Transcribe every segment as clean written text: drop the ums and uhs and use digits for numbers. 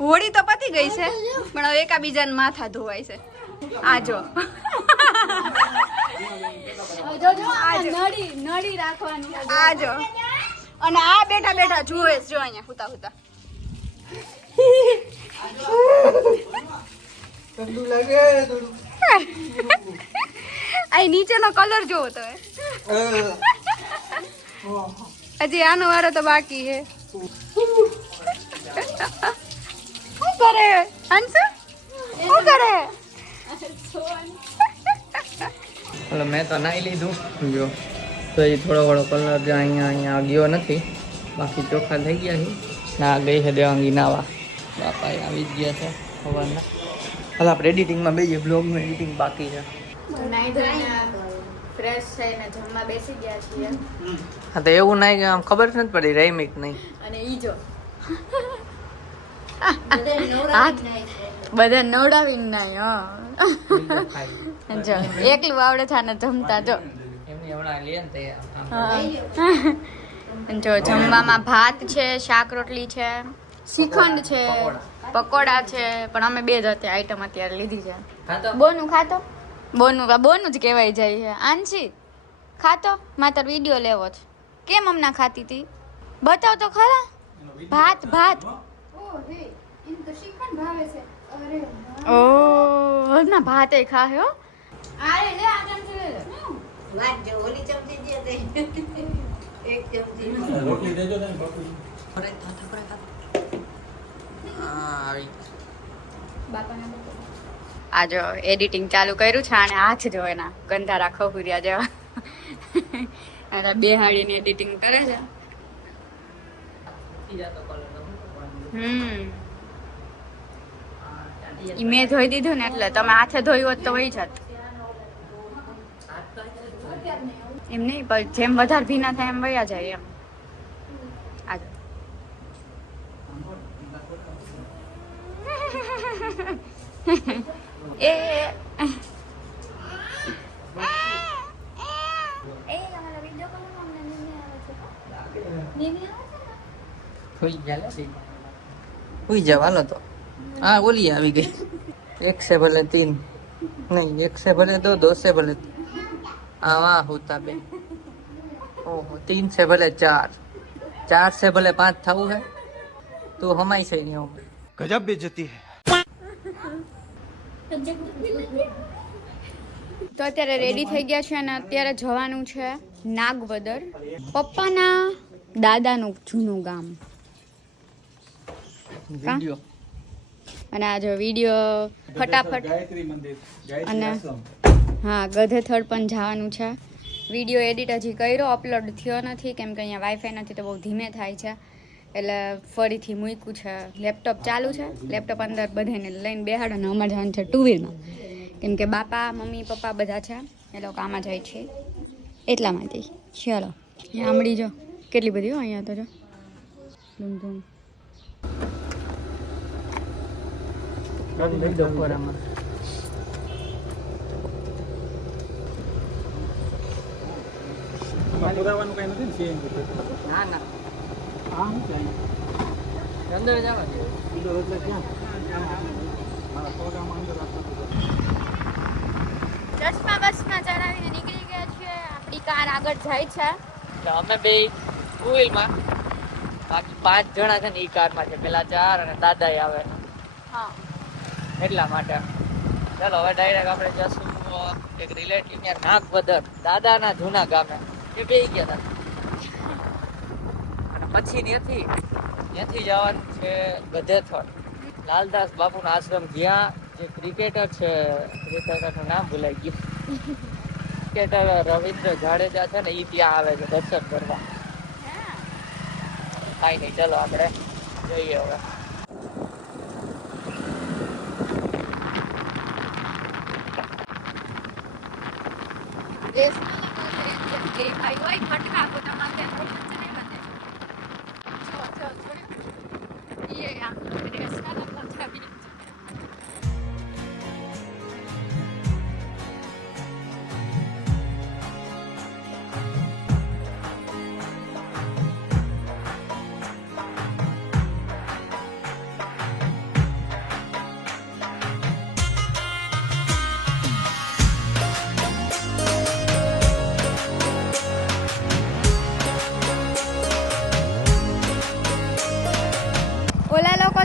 હોળી તો પતી ગઈ છે પણ હવે એકાબીજાને માથા ધોવાય છે. આ જો નળી રાખવાની. આ જો અને આ બેઠા બેઠા જુએ છે, જો અહીંયા હુતા હુતા. ઠંડુ લાગે થોડું. આ નીચેનો કલર જોવો તો હજી આનો વારો તો બાકી છે. શું કરે હંસ? શું કરે? હલો, મેં તો નાઈ લીધું જો. તો એ થોડો ઘણો કલર જો અહીંયા ગયો નથી, બાકી ચોખ્ખા થઈ ગયા છે. ના ગઈ છે દેવાંગી નાવા. બાપા આવી જ ગયા છે સવારના. હાલ આપણે એડિટિંગમાં બેસીએ, બ્લોગનું એડિટિંગ બાકી છે. નાઈ ધોઈને ફ્રેશ થઈને જમવા બેસી ગયા છીએ. હા તો એવું નહીં કે આમ ખબર જ નથી પડી રેમિક નહીં. અને ઈ જો બધા નવડાવીને નાય. જો એકલું આવડે છે ને જમતા જો. એમની હમણાં લે ને તે જો જમવામાં ભાત છે, શાક રોટલી છે, શ્રીખંડ છે, પકોડા છે. પણ અમે બે જ હતી આઈટમ અત્યારે લીધી છે. બોનું ખાતો? બોનું જ કહેવાય જાય છે. આંશી ખાતો? મારે તાર વિડીયો લેવો છે. કેમ હમણાં ખાતી હતી? બતાવ તો ખરા. ભાત ઓ ના ભાત એ ખાહે હો. આ જો એડિટિંગ ચાલુ કર્યું છે અને હાથ જો એના ગંધારા ખોખુર્યા જેવા. અને બેહાડીને એડિટિંગ કરે છે. મેં ધોઈ દીધું ને એટલે તમે હાથે ધોયું હોત તો વહી જાત. એમ નહીં પણ જેમ વધારે ભીના થાય એમ વયા જાય એમ. આ એ હુઈ જવાનો તો. હા ઓલી આવી ગઈ. એક સે ભલે તીન નહીં, એક સે ભલે દો સે ભલે. હા વાહ હોતા બે. ઓહો, 3 से भले 4, 4 से भले 5 થવું है. તું હમાઈ છે નહીં હો. गजब बेइज्जती है. તો અત્યારે રેડી થઈ ગયા છે અને અત્યારે જવાનું છે નાગવદર, પપ્પાના દાદાનું જૂનું ગામ. વિડિયો અને આ જો વિડીયો ફટાફટ. અને હા ગધેથડ પણ જવાનું છે. વિડીયો એડિટ હજી કર્યો, અપલોડ થયો નથી કેમ કે અહીંયા વાઈફાઈ નથી તો બહુ ધીમે થાય છે. એટલે ફરીથી મૂક્યું છે. લેપટોપ ચાલુ છે, લેપટોપ અંદર બધાને લઈને બેહાડો અને અમારે જવાનું છે 2 વ્હીલમાં કેમ કે બાપા મમ્મી પપ્પા બધા છે એ લોકો આમાં જાય છે એટલા માટે. ચાલો આમળી જો કેટલી બધી હો અહીંયા તો જો ધૂમ. અંદર જવા દે. બસમાં ચડાવીને નીકળી ગયા છે. આપણી કાર આગળ જાય છે. અમે બે વ્હીલમાં, બાકી 5 જણા છે ને ઈ કારમાં છે. પેલા 4 અને દાદા આવે હા એટલા માટે. ચાલો હવે ડાયરેક્ટ આપણે જશું એક રિલેટિવ ત્યાં નાગવદર, દાદાના જૂના ગામે. એ બે ગયા હતા અને પછી ત્યાંથી જવાનું છે ગધેથડ, લાલદાસ બાપુનો આશ્રમ, જ્યાં જે ક્રિકેટર છે, ક્રિકેટરનું નામ ભૂલાઈ ગયું, ક્રિકેટર રવિન્દ્ર જાડેજા છે ને એ ત્યાં આવે છે દર્શન કરવા. કાંઈ નહીં, ચલો આપણે જઈએ હવે.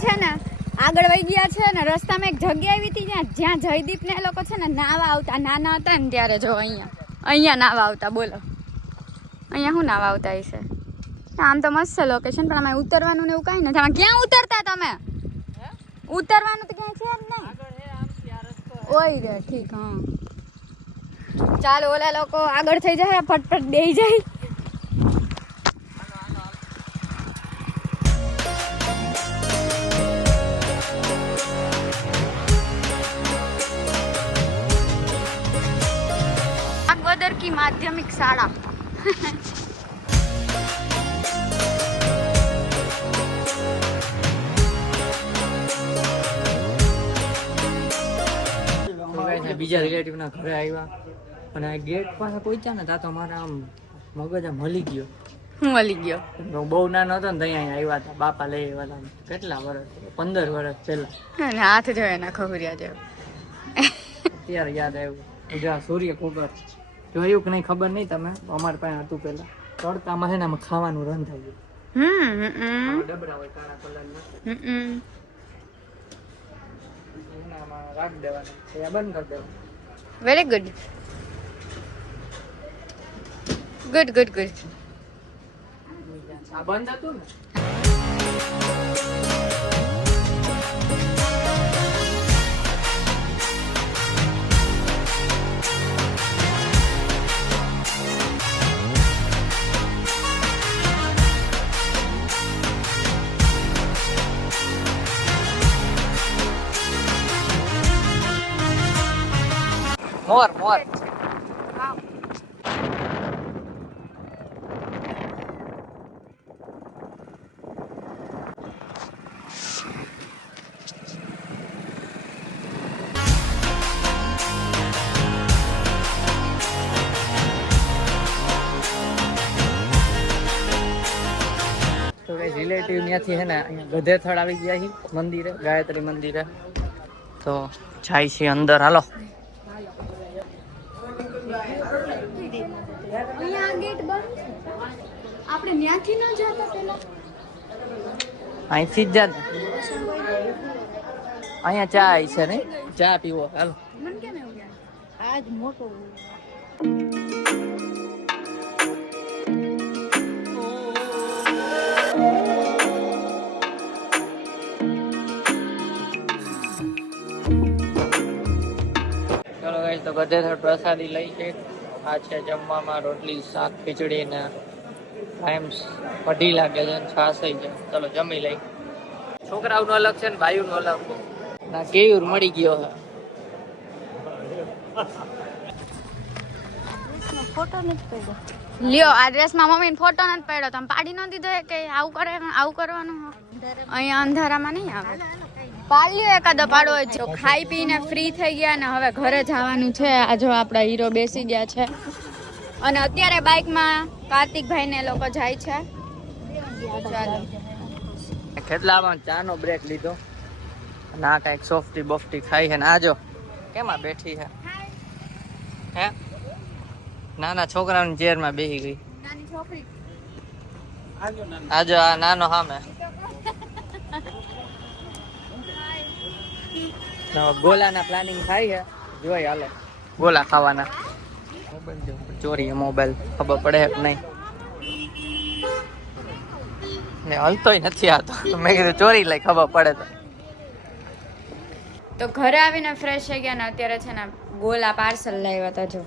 છે ને આગળ વહી ગયા છે ને રસ્તામાં એક જગ્યા આવી હતી જ્યાં જયદીપ ને એ લોકો છે ને નાવા આવતા નાના હતા ને ત્યારે જો અહીંયા નાવા આવતા બોલો અહીંયા શું નાવા આવતા હશે આમ તો મસ્ત છે લોકેશન પણ આમાં ઉતરવાનું ને એવું કાંઈ નથી આમાં ક્યાં ઉતરતા તમે ઉતરવાનું તો ક્યાંય છે જ નહીં ઓય રે ઠીક હા ચાલો ઓલા લોકો આગળ થઈ જાય ફટફટ બેહી જાય नागवदर की माध्यमिक शाळा બીજા રિલેટિવ ના ઘરે આવ્યા અને આ ગેટ પાસે પહોંચ્યા ને ત્યાં તો મારા આમ મગજ આમ હલી ગયો હું હલી ગયો બહુ નાનો હતો ને ત્યાં આવ્યા હતા બાપા લઈ આવ્યા હતા કેટલા વર્ષ 15 વર્ષ પહેલા અને હાથ જોયા ના ખબરિયા જેવો અત્યારે યાદ આવ્યું જ્યાં સૂર્ય કુકર જોયું કે નહીં ખબર નહીં તમે અમારે પાસે હતું પેલા તડકામાં છે ને આમાં ખાવાનું રન થઈ ગયું ડબરા હોય કાળા કલરના એનામાં રાખી દેવાનું બંધ કરી દેવાનું very good good good good આ બંધ હતું ને મોર મોર તો કઈ રિલેટિવ ત્યાંથી હે ને અહીંયા ગધેથળ આવી ગયા છે મંદિરે ગાયત્રી મંદિરે તો જાય છે અંદર હાલો અહીંયા ગેટ બંધ આપણે ત્યાંથી ન જતા પેલા અહીંથી જ જાત અહીંયા ચા આવી છે ને ચા પીવો હાલો મને કેમ એવું યાર આજ મોટો ચલો ગાઈસ તો ગધેથળ પ્રસાદી લઈ છે આ છે જમવામાં રોટલી શાક ખીચડી ને ટાઈમ્સ અઢી લાગે છે ને છાશ છે ચલો જમી લઈ છોકરાઓનું અલગ છે ને ભાઈઓનું અલગ ના કેયુર મળી ગયો છે ફોટો નથી પડ્યો લ્યો આ ડ્રેસમાં મમ્મીને ફોટો નથી પડ્યો તમે પાડી ન દીધો કે આવું કરે આવું કરવાનું અહીંયા અંધારામાં નહીં આવે પાડ્યો એકાદો પાડો જો ખાઈ પીને ફ્રી થઈ ગયા ને હવે ઘરે જવાનું છે આ જો આપણા હીરો બેસી ગયા છે અને અત્યારે બાઇકમાં કાર્તિકભાઈ ને લોકો જાય છે ચાલો કેટલામાં ચાનો બ્રેક લીધો અને આ કઈક સોફ્ટી બોફ્ટી ખાઈ છે ને આજો કેમાં બેઠી છે હે નાના છોકરાની ચેરમાં બેસી ગઈ નાની છોકરી આજો આ નાનો સામે ગોલાના પ્લાનિંગ થાય છે જોઈ હાલો ગોલા ખાવાના ચોરી મોબાઈલ ખબર પડે કે નહીં ને હલતોય નથી આતો મેં કીધું ચોરી લઈ ખબર પડે તો ઘરે આવીને ફ્રેશ થઈ ગયા ને અત્યારે છે ને ગોલા પાર્સલ લાવ્યા હતા જો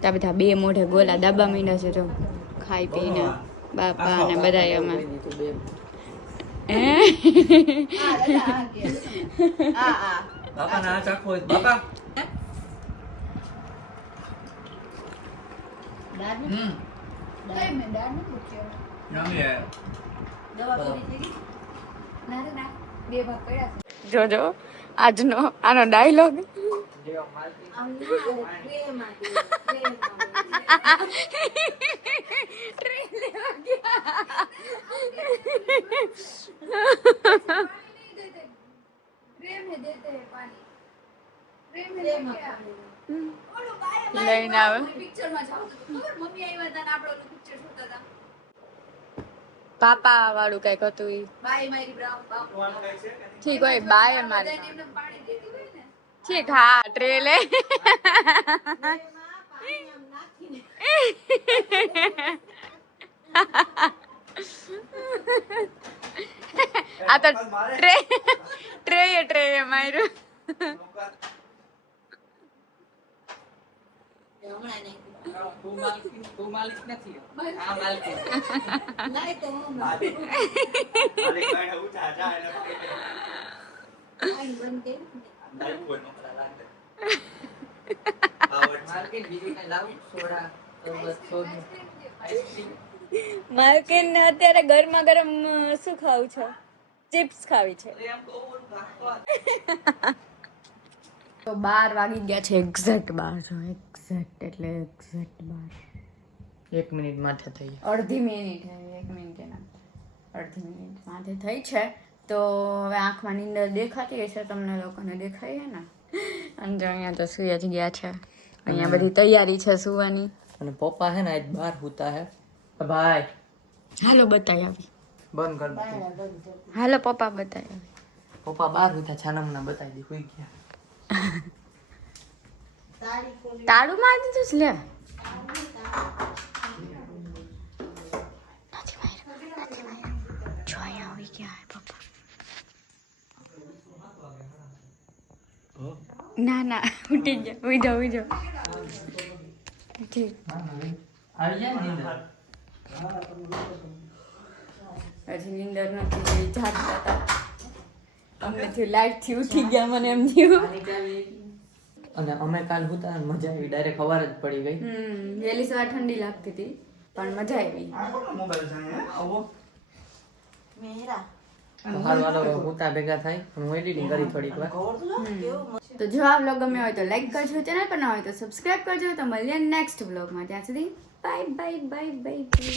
ત્યાં બધા બે મોઢે ગોલા દાબા મીંડા છે જો ખાઈ પીને બાપા ને બધા અમે બાપા ના ચાખો બાપા જોજો આજનો આનો ડાયલોગ લઈને આવે પાપા વાળું કઈક હતું ઈ બાય મારી બ્રાઉન ઠીક હોય બાય મારી ઠીક હા ટ્રેલે આ તો ટ્રે માર્યું તું માલિક નથી આ માલિક માલકીન ને અત્યારે ગરમા ગરમ શું ખાવું છે ચિપ્સ ખાવી છે તો 12 વાગી ગયા છે એક્ઝેક્ટ 12 જો એક્ઝેક્ટ એટલે એક્ઝેક્ટ 12 1 મિનિટ માથે થઈ અડધી મિનિટ 1 મિનિટ એના અડધી મિનિટ માથે થઈ છે તો હવે આંખમાં નીંદર દેખાતી હશે તમને લોકોને દેખાય છે ને અને જો અહીંયા તો સુઈ જ ગયા છે અહીંયા બધી તૈયારી છે સુવાની અને પપ્પા હે ને આજ બહાર હુતા હે ભાઈ હાલો બતાવી આવી બંધ કર દે હાલો પપ્પા બતાવી આવી પપ્પા બહાર હુતા છાનમના બતાવી દી હોઈ ગયા તાળું મારી દીધું છે લે જો અહીંયા આવી ગયા હે પપ્પા ના ના ઉઠી ગયા ઉઈ જાઓ ઠીક આવી જાય ને અંદર હજી નીંદર નથી જાગતા હતા અમને થયું લાઈટ થી ઉઠી ગયા મને એમ થયું અને અમે કાલ હુતા મજા આવી ડાયરેક્ટ સવાર જ પડી ગઈ વહેલી સવાર ઠંડી લાગતી હતી પણ મજા આવી હાલ વાલો હુતા ભેગા થાય હું એડિટિંગ કરી થોડીક વાર તો જો આ વ્લોગ ગમ્યો હોય તો લાઈક કરજો ચેનલ પર ના હોય તો સબસ્ક્રાઇબ કરજો તો મળીએ નેક્સ્ટ વ્લોગમાં ત્યાં સુધી બાય બાય બાય બાય